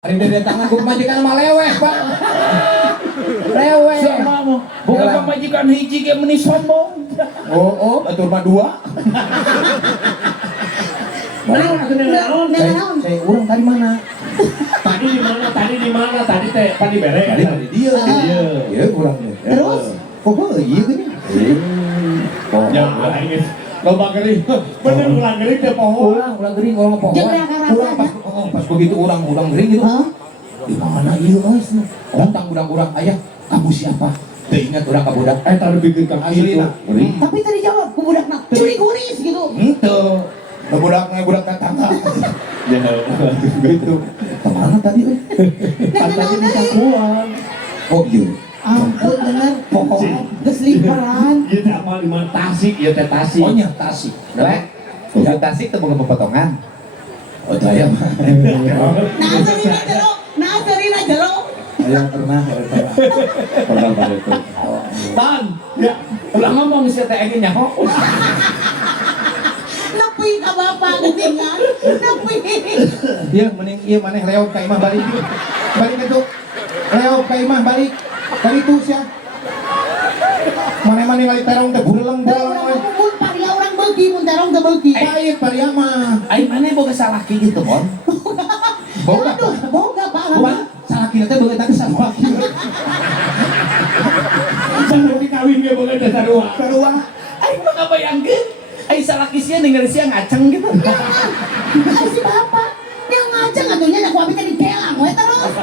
Hari dari tangan ku majikan mah leweh, Pak. Leweh. Sama mo. Bukan pamajikan hiji ke meni sombong. Oh, batur mah dua. Saya urang tadi mana? Tadi di mana? Tadi teh padi bere kan? Tadi dia. Iya, urang. Terus? Kok iya gini? Ya, ini loba geuring. Bener ulang geuring teh pohon. Ulang gering, ulang pohon. Ulang pas begitu urang gering gitu. Di mana ieu euy? Ontang urang ayah, kamu siapa? Teu ingat urang ka budak. Tadi bikin kaki itu. Tapi tadi jawab ku budakna curi guris gitu. Henteu. Budak tetangga. Ya, Gitu. Kemana tadi euy? tadi bisa kuat. Oh iya. Ampun bener pokoknya geus limparan. Ieu teh apa di mana Tasik, ieu teh Tasik. Oh nya Tasik. Rek, ya Tasik teu boga pepotongan. Oh daya mah. Nah cerina jero. Aya pernah. Pernah pada itu. Tan, ya, ulah ngomong si teh ge nyaho. Nepi ka bapak geuningan. Nepi. Iya mending ieu maneh leog ka imah balik. Balik itu. Leog ka imah balik. Balik tuh sia. Maneh-maneh balik terong teh bureleng we. Mun paria urang beuki mun terong teu beuki. Baik paria mah. Ai maneh boga salah kieu gitu, Bon. Boga. Aduh, boga Pak. Boga. Salah kira teh beungeut teh salah kira. Sampai dikawin ge boga teh sarua. Sarua. Ai mah ngabayangkeun. Ai salah kisia ningali sia ngaceng gitu. Ay si bapak yang ngajeng atunya nya ku abi teh dikelang we terus.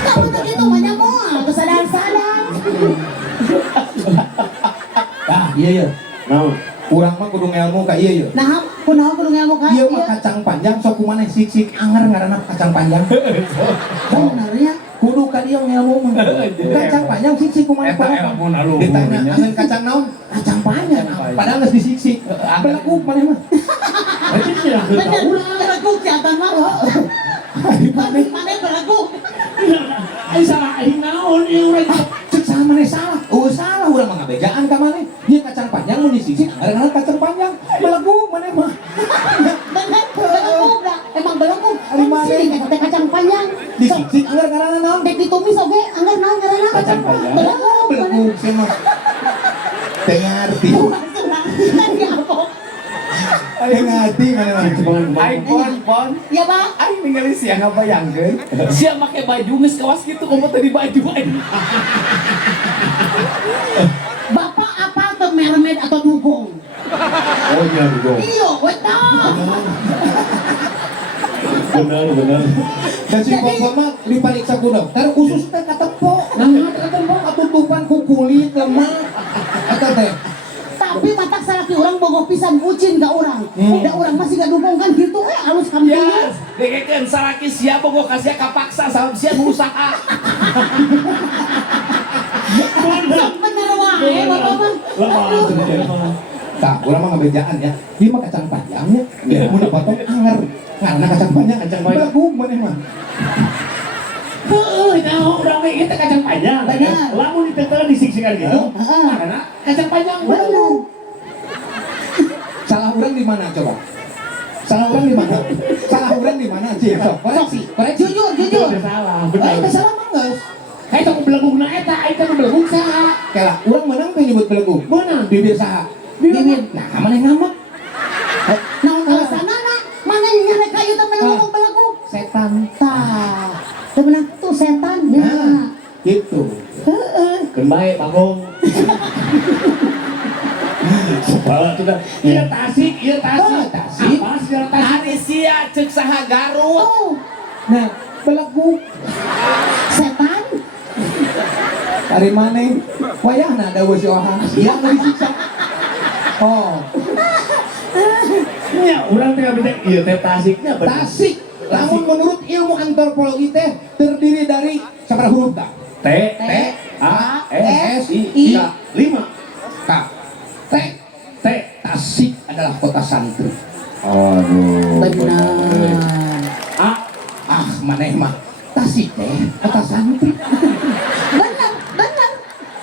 Kamu teh kitu mah nya moal kesadar-sadar. Dah, iya. Naon? Urang mah kudu ngelmu ka ieu. Nah, kunaon kudu ngelmu ka? Ieu mah kacang panjang sok kumaneh sik-sik anger ngaranna kacang panjang. Benernya. Kudu ka dieu ngelmu mah. Kacang panjang sik-sik kumaneh Eta elmun aluhur. ditanya angen kacang naon? Kacang panjang. Padahal geus disik-sik. Belakuk maneh mah. Itu sih yang kita Bener, tahu. berlaku jatan mah. Tapi mana berlaku? Ai salah aing naon ieu urang. Cek salah maneh salah. Oh salah urang mah ngabejaan ka maneh. Ieu kacang panjang mun disik-sik ngaranna kacang panjang. Belakuk maneh mah. Bener, berlaku dah. Emang berlaku. Ari mana? Sini kata kacang panjang. Disik-sik anggar ngaranna naon? Dek ditumis oge, anggar naon ngaranna? Kacang panjang. Berlaku. Belakuk sih mah. Teu ngarti. Kan diapok. Teu ngarti maneh mah. Ai Bon. Ya, Pak. Ai ningali sia ngabayangkeun. Sia make baju geus kawas kitu komo teh di baju ai. Bapak apa tuh mermaid atau dugong? Oh iya dong. Iyo, gue tahu. Benar. Dan si kompor mah dibalik sakudang. Taruh usus teh katepok. Nah, katepok katutupan ku kulit lemah. Eta teh. Tapi matak salaki orang bogoh pisan ucin ka orang. Da orang masih gak dukung kan gitu halus kampung. Ya, dekekeun salaki sia boga ka sia kapaksa sabab sia berusaha. Bener wae bapak mah. Lemah. Tah, urang mah ngabejaan ya. Ieu mah kacang panjangnya. Ya mun potong anger. Ngaranna kacang panjang. Bagum maneh mah. Heuh, nyaho urang we eta kacang panjang. Benar. Lamun ditetelan disik-sikan gitu. Heeh. Karena kacang panjang. Bener. Salah urang di mana coba? Salah urang di mana? Salah urang di mana, Cik? Sok, koreksi. Koreksi. Jujur. Itu salah, benar. Teu salah mah geus. Hai tong belegungna eta, ai tong belegung saha? Kela, urang menang teh nyebut belegu. Beunang. Bibir saha? Bibir. Nah, maneh ngamak. Naon alasanana? Mana nyare kayu teh menang ngomong belagu? Setan. Tah. Teu menang tuh setan. Ya. Nah, gitu. Heeh. Keun bae Bagong. Sepala sudah. Ieu Tasik. Tasik. Apa sih Tasik? Ari sia ceuk saha Garut. Oh, Nah, belegu. setan. Dari mana? Wayahna ada si Ohang. Iya nu disiksa. Oh, Nya urang teh abdi teh ieu teh Tasiknya bener. Tasik. Namun menurut ilmu antropologi teh terdiri dari sabaraha huruf tah? T A S I 5. K. T. Tasik adalah kota santri. Aduh. Benar. A Maneh mah Tasik teh kota santri. Benar.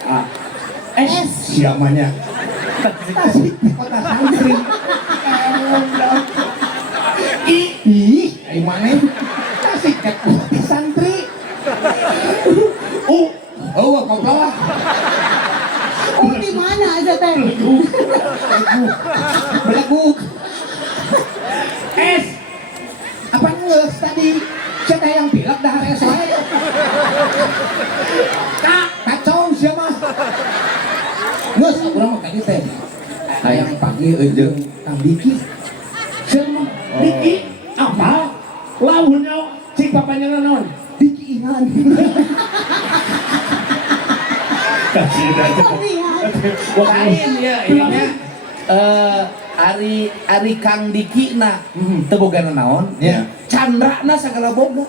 A S. Siamanya. Tasik teh kota santri. Ih, ai maneh Tasik paket santri. Oh, Kau bawa. Oh, di mana aja teh? Beleguk. es. Apa ngeus tadi? Siapa yang bilang dah es wae? Kacau siapa? Ngeus urang mah kaki teh. Hayang pagi jeung Kang Diki. Siapa? Diki. Apa? Lawannya cik papanya naon? Diki Ihan. Kasih dah. Oh, lihat. Lain ya, iya. Ari Kang Diki na tebogan naon? Ya. Chandra na segala boga.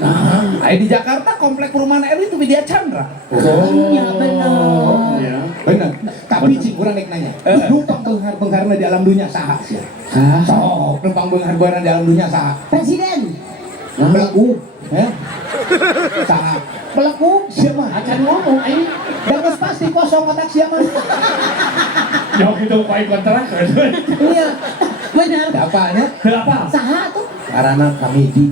Nah, di Jakarta komplek perumahan RW itu Widya Chandra. Iya benar. Ya. Bener. Tapi cing urang rek nanya. Numpang beunghar-beungharna di alam dunia saha sia? Sok numpang beunghar-beungharna di alam dunia saha? Presiden. Pelaku, ya? Saha? Pelaku siapa? Acan ngomong, aing. Dagus pasti kosong kotak siapa? Jauh itu pakai kontrak. Iya. Benar. Ada apanya? Kenapa? Saha tuh? Karena Kamidi.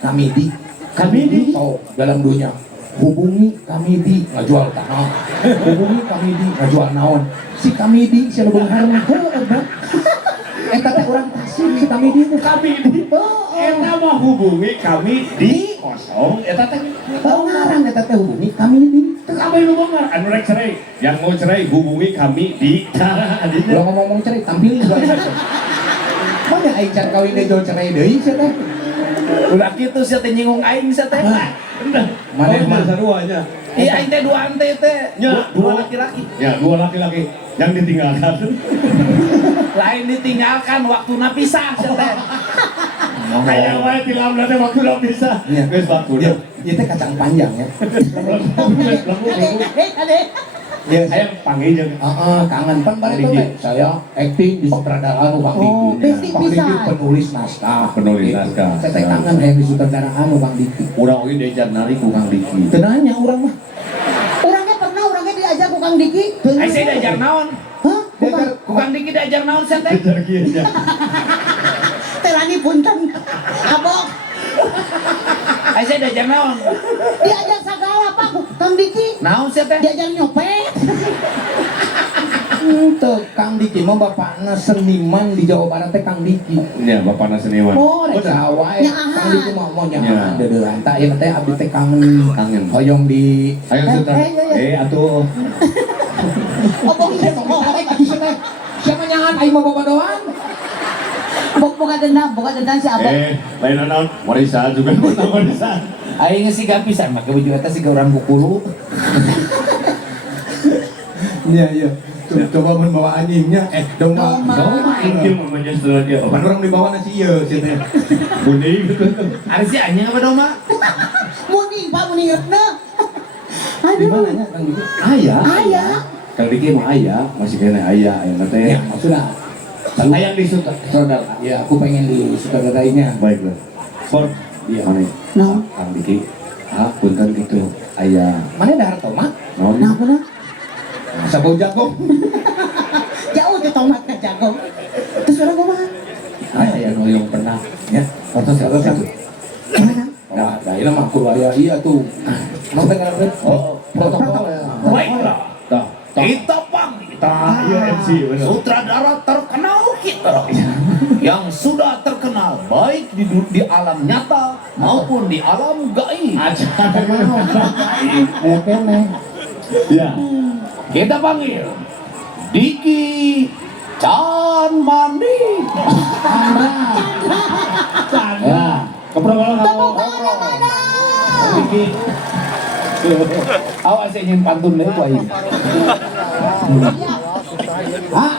Kamidi. Kamidi? Oh, dalam dunia. Hubungi Kamidi ngajual tanah. Hubungi Kamidi ngajual naon. Si Kamidi si beunghar heueuh, Bang. Eta teh urang Tasik si Kamidi teh. Kami di. Eta mah hubungi kami di kosong. Eta teh. Tahu ngarang eta teh hubungi Kamidi. Terus apa yang lu ngomong? Anu rek cerai. Yang mau cerai hubungi kami di. Ulah ngomong cerai tampil juga. Mana aing can kawin deui jual cerai deui sia teh. Udah gitu sia teh nyinggung aing sia teh. Mana mah saruanya. Iya aing teh dua ante teh. Ya, Dua laki-laki. Ya, dua laki-laki yang ditinggalkan. Lain ditinggalkan waktu pisah sia teh. Kayak wae tilam nanti waktu udah bisa. Iya. Geus waktu Dia, udah. dia teh kacang panjang ya. Ade. Ya, Saya panggil jeung kangen pan balik teh. Saya acting di sutradaraan Bang Diki. Oh, basic Bang Diki pisan. penulis naskah. Penulis Gitu. naskah. Saya teh kangen yang di sutradaraan Bang Diki. urang oge diajar nari ku Kang Diki. Teu nanya urang mah. Orangnya pernah orangnya diajak ku Kang Diki. Aing saya diajar naon? Hah? Bukan. Ku Kang Diki diajar naon sia teh? Diajar kieu aja. Terani punten. Abok. Aing saya diajar naon? Diajak segala Pak ku Kang Diki. Naon sia teh? Diajar nyopet. Teu Kang Diki mah bapakna seniman di Jawa Barat teh Kang Diki. Ya, bapakna seniman. Oh, Oh, Jawa ya. Nyahan. Kang Diki mah mau Ya. nyaman deudeuan. Tah ieu teh abdi teh kangen. Kangen. Hoyong di Ayo sutra. Atuh. Obong Siapa ngomong atuh sia teh? Siapa nyahan aing mah babadoan? boga dendam si Abok. Lain naon? Warisan juga warisan. Aing geus siga pisan make baju eta siga urang bukulu. Iya, iya. Coba membawa anjingnya. Doma. Anjing mamanya setelah dia. Pan orang dibawa nasi ieu sia teh. Kuning. Ari si anjing apa dong, Mak? Muni Pak muni ngeupna. Di mana Aduh. nya Kang Diki? Ayah. Ayah. Kang Diki mah ayah, masih kena ayah teh. Ya, maksudnya. Ayah di saudara. Ya, aku pengen di sutradarainya. Baiklah. For iya ane. No. Kang Diki. Punten gitu. Ayah. Mana ada harta mah? Naon? Nah, bener. Asa bau jago. Jauh tuh tomat ke jago. Terus orang kumaha? Aya nu yang pernah ya. Foto terus itu. Gimana? Nah, daerah mah kuliah iya tuh. Mau dengar protokol ya. Baiklah. Tah. Kita panggil Iya MC bener. sutradara terkenal kita yang sudah terkenal baik di alam nyata maupun di alam gaib. Oke nih. Iya. Kita panggil Diki Chan Mandi. Ya. Keprobolan Tepuk kamu. tangan yang mana? Diki. Awas ingin pantun deh tuh aing. Ah.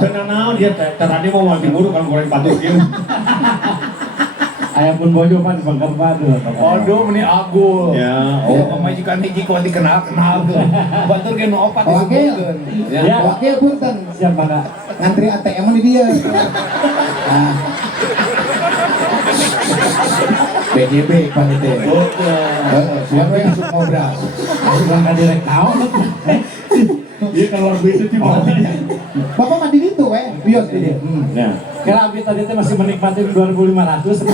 Tenang naon dia tadi mau mati mulu kan goreng patut kieu. Aya pun bojo pan bangkam padu. Aduh, ini Agul. Ya. Oh, pemajikan hiji kuat dikenal tuh. Batur ge nu opat Oke. disebutkeun. Ya. Oke punten. Siapa nak? Ngantri ATM di dia. Ah. BGB panitia. Siapa yang suka beras? Bukan direk naon. Dia keluar bisnis di mana? Bapak mandi itu bios di dia. Ya. Kira abi tadi teh masih menikmati 2.500.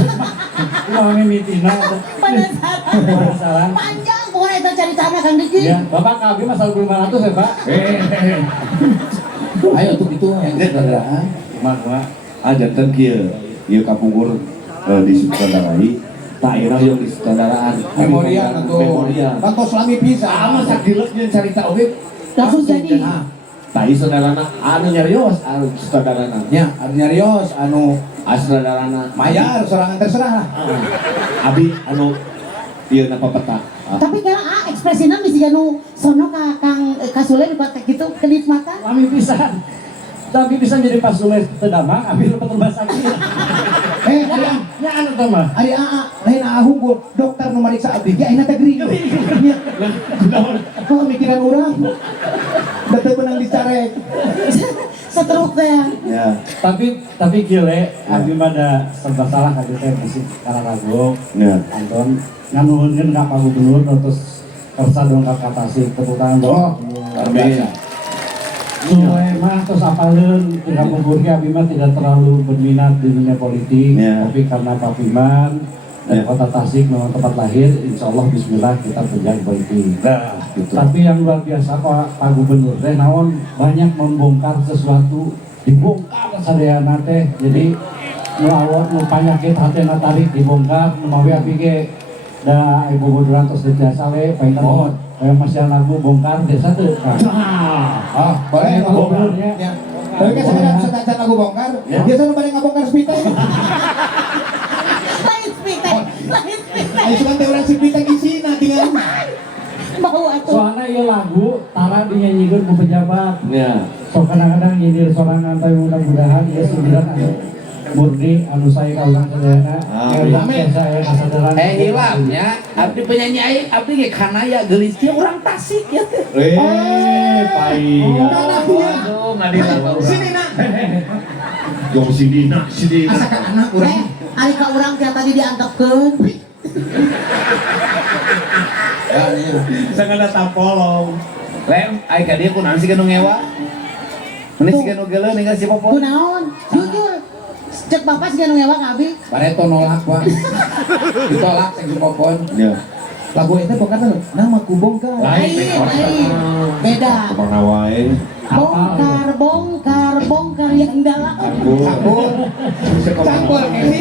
Cuma mimitina. Penasaran. Panjang pokoknya itu ceritanya Kang Diki. Ya, Bapak kami masalah 2.500 ya, Pak. Ayo untuk itu yang saudaraan. Mak, jantan kieu, ieu kapungkur di Sutradarai, tak irah yang di Sutradaraan. Memorial atau Memorial. Kantor selami bisa. Sama sakileuk jeung carita oge. Langsung jadi. Ah, Tadi saudarana anu nyarios, anu sutradarana. nya ada nyarios anu Sutradarana mayar sorangan terserah lah. Abi anu ieu na pepeta. Tapi kira ekspresinya bisa nu sono ka Kang Kasule di kotek gitu kenikmatan. Kami pisan. Tapi bisa jadi pas sulit terdamang, abi dapat rumah sakit. Ada Ya anu teh mah. Ari AA, lain AA hukum, dokter nu mariksa abdi ge ayeuna teh gering. Oh, mikiran urang. Da teu beunang dicarek. Setruk teh. Ya. Tapi kile abi mah da serba salah ka teh musik Kararago. Ya. Anton nganuhunkeun ka Pak Gubernur terus kersa dongkap ka Tasik tepuk tangan dong. Amin. Mulai mah terus apalun di kampung Burki abi mah tidak terlalu berminat di dunia politik, Ya. tapi karena Pak Piman dan Ya. Kota Tasik memang tempat lahir, insya Allah Bismillah kita terjun politik. Nah, gitu. Tapi yang luar biasa Pak Gubernur teh naon banyak membongkar sesuatu, dibongkar sadayana teh. Jadi nu awon nu panyakit hatena tarik dibongkar, nu mawi abi ge da ibu bodoran terus ditiasa we painten yang masih lagu bongkar desa tuh. Oh, boleh Pak Gubernur ya. ya. Tapi kan sekarang aku bongkar, biasa nu bari ngabongkar spiteng. Lain spitek, lain spitek. Ayo cuman teh urang spiteng isina tinggal. Bau atuh. Soalnya iya lagu tara dinyanyikan ku pejabat. Ya. So kadang-kadang nyindir sorangan tapi mudah-mudahan ya sindiran anu murni anu saya kaulang sadayana. Amin. Saya kasadaran. hilangnya abdi penyanyi aing abdi ge kanaya geulis teh urang Tasik ya teh. Pai. Aduh, ngadila urang. Sini nak. Jong sidina. Asa ka anak urang. Ari ka urang teh tadi diantepkeun. Ya, iya. Sangat datang polong. Lem, aing ka dieu kunaon sih nu ngewa? Mending sih nu geuleuh ninggal si Popo. Kunaon? Jujur. Cek bapak sih nu ngewa ka abi. Pareto nolak wah. Ditolak sing popon. Ya. Lagu itu pokoknya nama ku bongkar. Lain. Beda. Kemana wae? Bongkar yang dalam. Campur. Campur ini.